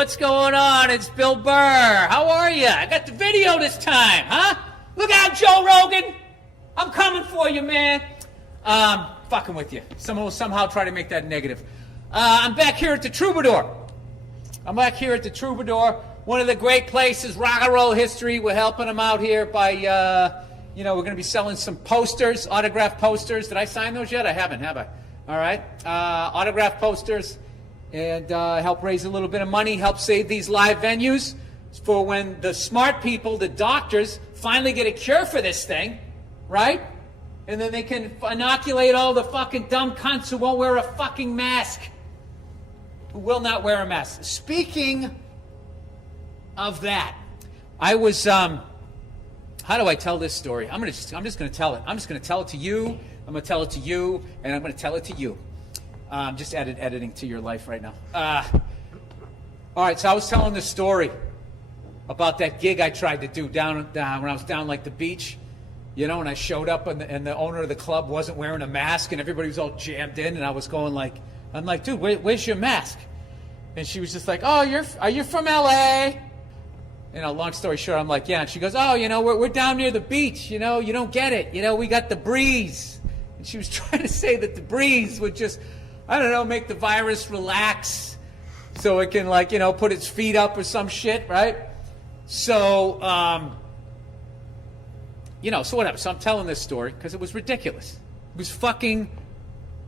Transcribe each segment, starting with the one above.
what's going on? It's Bill Burr. How are you? I got the video this time, huh? Look out, Joe Rogan. I'm coming for you, man. Fucking with you. Someone will somehow try to make that negative. I'm back here at the Troubadour. One of the great places, rock and roll history. We're helping them out here by, we're going to be selling some posters, autographed posters. Did I sign those yet? I haven't, have I? All right. Autographed posters. And help raise a little bit of money, help save these live venues for when the smart people, the doctors, finally get a cure for this thing, right? And then they can inoculate all the fucking dumb cunts who won't wear a fucking mask, who will not wear a mask. Speaking of that, I was, how do I tell this story? I'm just going to tell it. I'm just going to tell it to you, I'm going to tell it to you, and I'm going to tell it to you. Just editing to your life right now. All right, so I was telling this story about that gig I tried to do down when I was down like the beach, and I showed up and the owner of the club wasn't wearing a mask and everybody was all jammed in, and I was going like, I'm like, dude, where's your mask? And she was just like, oh, are you from LA? Long story short, I'm like, yeah. And she goes, oh, we're down near the beach, you don't get it. We got the breeze. And she was trying to say that the breeze would just, I don't know, make the virus relax so it can, put its feet up or some shit, right? So, so whatever. So I'm telling this story because it was ridiculous. It was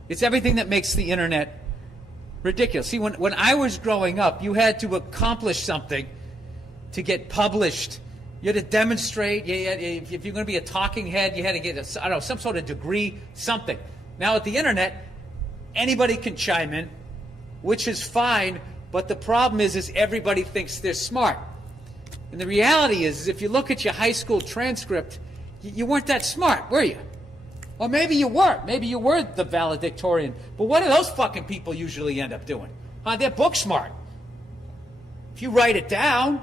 it's everything that makes the internet ridiculous. See, when I was growing up, you had to accomplish something to get published. You had to demonstrate. If you're going to be a talking head, you had to get, some sort of degree, something. Now at the internet, anybody can chime in, which is fine, but the problem is everybody thinks they're smart. And the reality is if you look at your high school transcript, you weren't that smart, were you? Or maybe you were. Maybe you were the valedictorian. But what do those fucking people usually end up doing? They're book smart. If you write it down,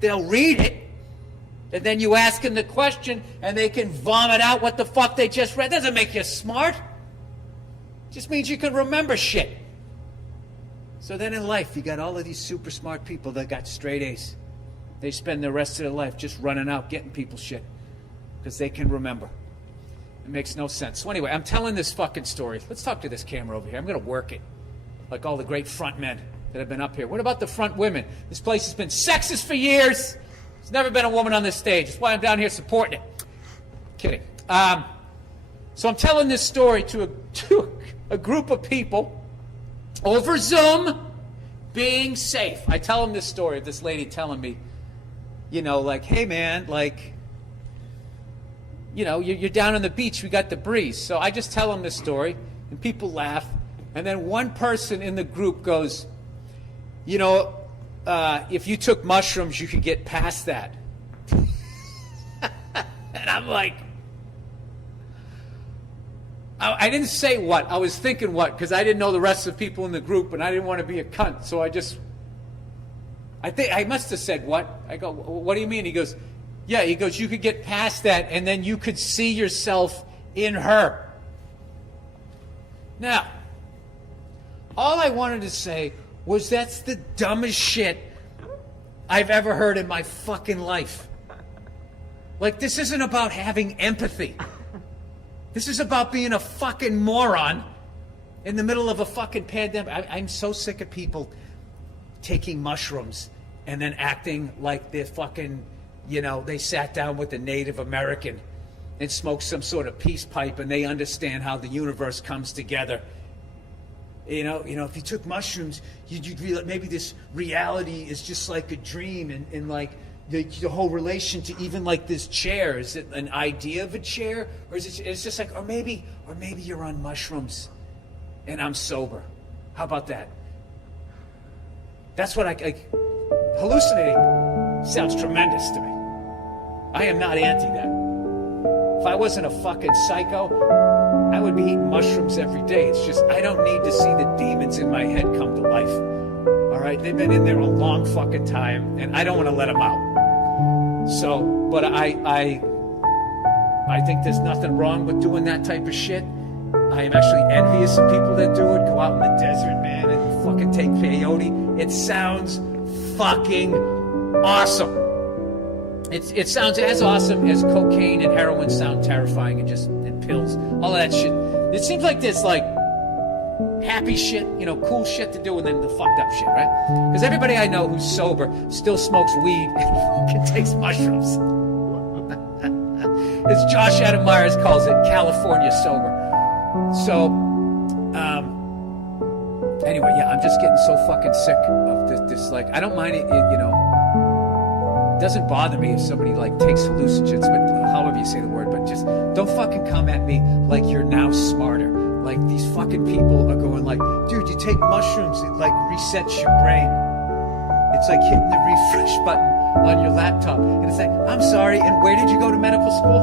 they'll read it, and then you ask them the question, and they can vomit out what the fuck they just read. That doesn't make you smart. Just means you can remember shit. So then in life, you got all of these super smart people that got straight A's. They spend the rest of their life just running out, getting people shit, because they can remember. It makes no sense. So anyway, I'm telling this fucking story. Let's talk to this camera over here. I'm going to work it, like all the great front men that have been up here. What about the front women? This place has been sexist for years. There's never been a woman on this stage. That's why I'm down here supporting it. Kidding. So I'm telling this story to a group of people over Zoom being safe. I tell them this story of this lady telling me, hey man, you're down on the beach, we got the breeze. So I just tell them this story and people laugh. And then one person in the group goes, if you took mushrooms, you could get past that. And I'm like, I didn't say what. I was thinking what, because I didn't know the rest of the people in the group, and I didn't want to be a cunt. So I must have said what. I go, what do you mean? He goes, yeah. He goes, you could get past that, and then you could see yourself in her. Now, all I wanted to say was that's the dumbest shit I've ever heard in my fucking life. This isn't about having empathy. This is about being a fucking moron in the middle of a fucking pandemic. I'm so sick of people taking mushrooms and then acting like they're fucking, they sat down with a Native American and smoked some sort of peace pipe and they understand how the universe comes together. If you took mushrooms, you'd realize maybe this reality is just like a dream, and like the whole relation to even like this chair. Is it an idea of a chair, or is it's just like, or maybe you're on mushrooms, and I'm sober. How about that? That's what hallucinating sounds tremendous to me. I am not anti that. If I wasn't a fucking psycho, I would be eating mushrooms every day. It's just, I don't need to see the demons in my head come to life. All right? They've been in there a long fucking time, and I don't want to let them out. So, but I think there's nothing wrong with doing that type of shit. I am actually envious of people that do it. Go out in the desert, man, and fucking take peyote it sounds fucking awesome. It sounds as awesome as cocaine and heroin sound terrifying, and pills, all of that shit. It seems like there's like happy shit, cool shit to do, and then the fucked up shit, right? Because everybody I know who's sober still smokes weed and takes mushrooms. As Josh Adam Myers calls it, California sober. So, anyway, yeah, I'm just getting so fucking sick of this like, I don't mind it, it doesn't bother me if somebody like takes hallucinogens, but however you say the word, but just don't fucking come at me like you're now smarter. Like these fucking people are going like, dude, you take mushrooms, it like resets your brain. It's like hitting the refresh button on your laptop. And it's like, I'm sorry, and where did you go to medical school?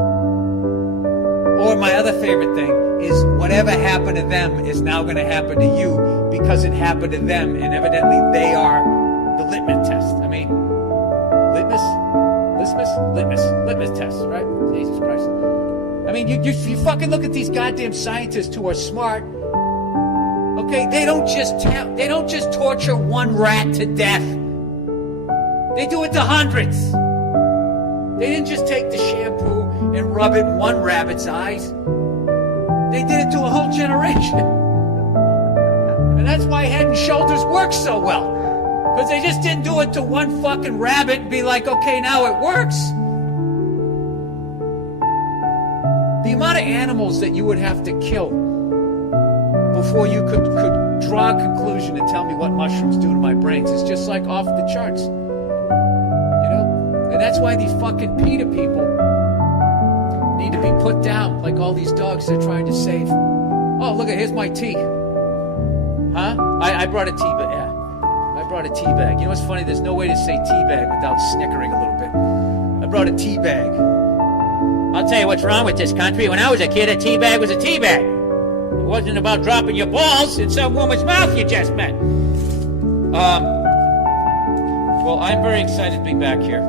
Or my other favorite thing is whatever happened to them is now going to happen to you because it happened to them, and evidently they are the litmus test. I mean, litmus test, right? Jesus Christ. I mean, you fucking look at these goddamn scientists who are smart. Okay, they don't just torture one rat to death. They do it to hundreds. They didn't just take the shampoo and rub it in one rabbit's eyes. They did it to a whole generation. And that's why Head and Shoulders works so well. Because they just didn't do it to one fucking rabbit and be like, okay, now it works. The amount of animals that you would have to kill before you could draw a conclusion and tell me what mushrooms do to my brains is just like off the charts. And that's why these fucking PETA people need to be put down, like all these dogs they're trying to save. Oh, look, here's my tea. Huh? I brought a tea bag. Yeah, I brought a tea bag. You know what's funny? There's no way to say tea bag without snickering a little bit. I brought a tea bag. I'll tell you what's wrong with this country. When I was a kid, a tea bag was a tea bag. It wasn't about dropping your balls in some woman's mouth you just met. Well, I'm very excited to be back here.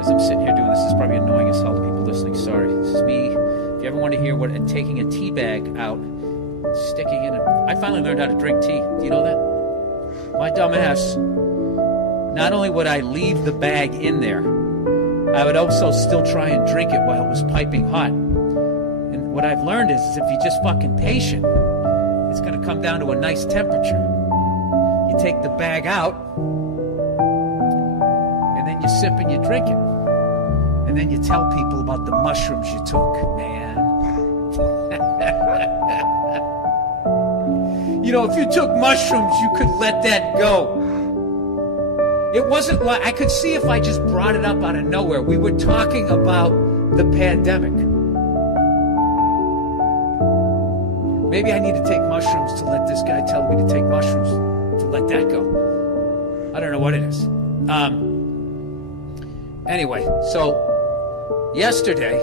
As I'm sitting here doing this, is probably annoying as hell to people listening. Sorry. This is me. If you ever want to hear what taking a tea bag out, sticking in it. I finally learned how to drink tea. Do you know that? My dumb ass. Not only would I leave the bag in there, I would also still try and drink it while it was piping hot. And what I've learned is if you're just fucking patient, it's going to come down to a nice temperature. You take the bag out, and then you sip and you drink it. And then you tell people about the mushrooms you took, man. If you took mushrooms, you could let that go. It wasn't like, I could see if I just brought it up out of nowhere. We were talking about the pandemic. Maybe I need to take mushrooms to let this guy tell me to take mushrooms, to let that go. I don't know what it is. Anyway, so yesterday,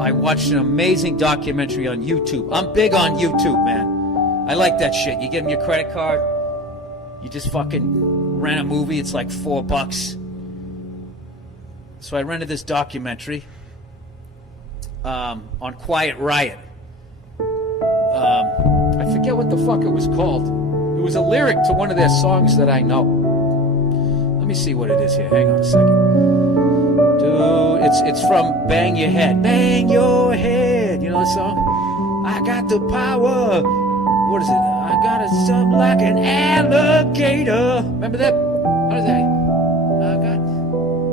I watched an amazing documentary on YouTube. I'm big on YouTube, man. I like that shit. You give them your credit card, you just fucking rent a movie. It's like $4. So I rented this documentary on Quiet Riot. I forget what the fuck it was called. It was a lyric to one of their songs that I know. Let me see what it is here. Hang on a second. Dude, it's from Bang Your Head. Bang Your Head. You know the song? I got the power. What is it? I got a something like an alligator. Remember that? How does that?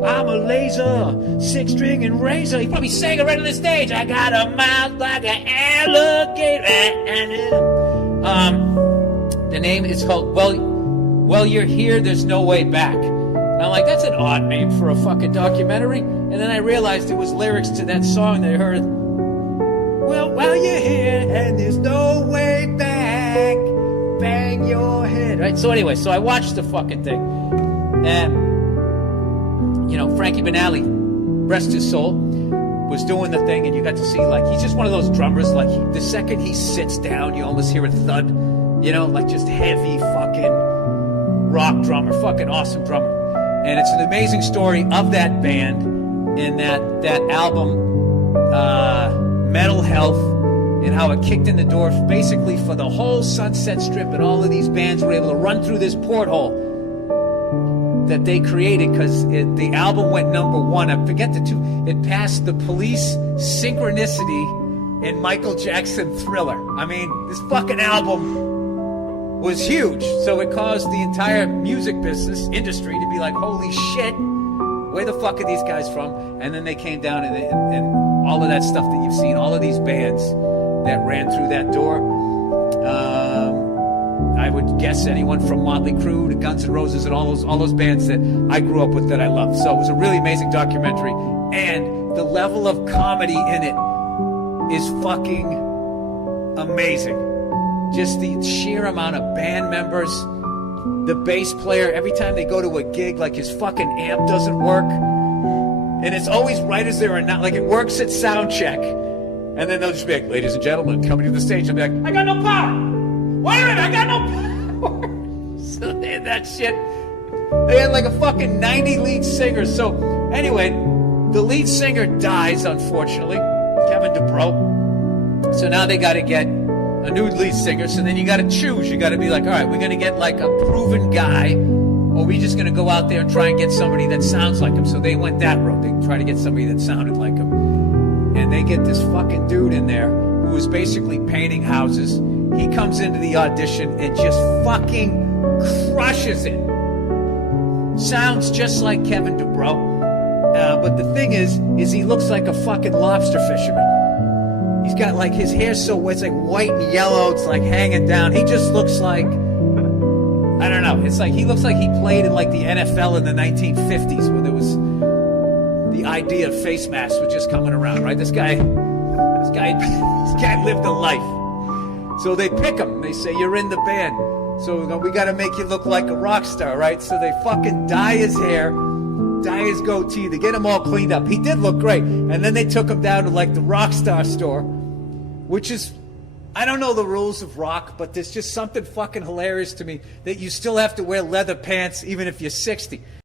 I'm a laser, six-string and razor. He probably sang it right on the stage. I got a mouth like an alligator. The name is called Well, You're Here, There's No Way Back. And I'm like, that's an odd name for a fucking documentary. And then I realized it was lyrics to that song that I heard. Well, you're here and there's no way back. Bang your head. Right? So anyway, so I watched the fucking thing. And Frankie Banali, rest his soul, was doing the thing, and you got to see, like, he's just one of those drummers, like, the second he sits down, you almost hear a thud, like just heavy fucking rock drummer, fucking awesome drummer. And it's an amazing story of that band and that album, Metal Health, and how it kicked in the door basically for the whole Sunset Strip, and all of these bands were able to run through this porthole that they created because the album went #1. I forget the two. It passed the Police, Synchronicity, and Michael Jackson Thriller. I mean, this fucking album was huge. So it caused the entire music business industry to be like, holy shit, where the fuck are these guys from? And then they came down and all of that stuff that you've seen, all of these bands that ran through that door. I would guess anyone from Motley Crue to Guns N' Roses and all those bands that I grew up with that I love. So it was a really amazing documentary, and the level of comedy in it is fucking amazing. Just the sheer amount of band members, the bass player, every time they go to a gig, like his fucking amp doesn't work, and it's always right as they're not, like it works at sound check, and then they'll just be like, ladies and gentlemen, coming to the stage. I'll be like, I got no power. Wait a minute, I got no power. So they had that shit. They had like a fucking 90 lead singers. So anyway, the lead singer dies, unfortunately, Kevin DuBrow. So now they got to get a new lead singer. So then you got to choose. You got to be like, all right, we're going to get like a proven guy, or are we just going to go out there and try and get somebody that sounds like him? So they went that road. They tried to get somebody that sounded like him. And they get this fucking dude in there who was basically painting houses. He comes into the audition and just fucking crushes it. Sounds just like Kevin DuBrow. But the thing is he looks like a fucking lobster fisherman. He's got like his hair so wet, it's like white and yellow. It's like hanging down. He just looks like, I don't know. It's like he looks like he played in like the NFL in the 1950s when there was the idea of face masks was just coming around, right? This guy lived a life. So they pick him. They say, you're in the band. So we got to make you look like a rock star, right? So they fucking dye his hair, dye his goatee. They get him all cleaned up. He did look great. And then they took him down to like the rock star store, which is, I don't know the rules of rock, but there's just something fucking hilarious to me that you still have to wear leather pants even if you're 60.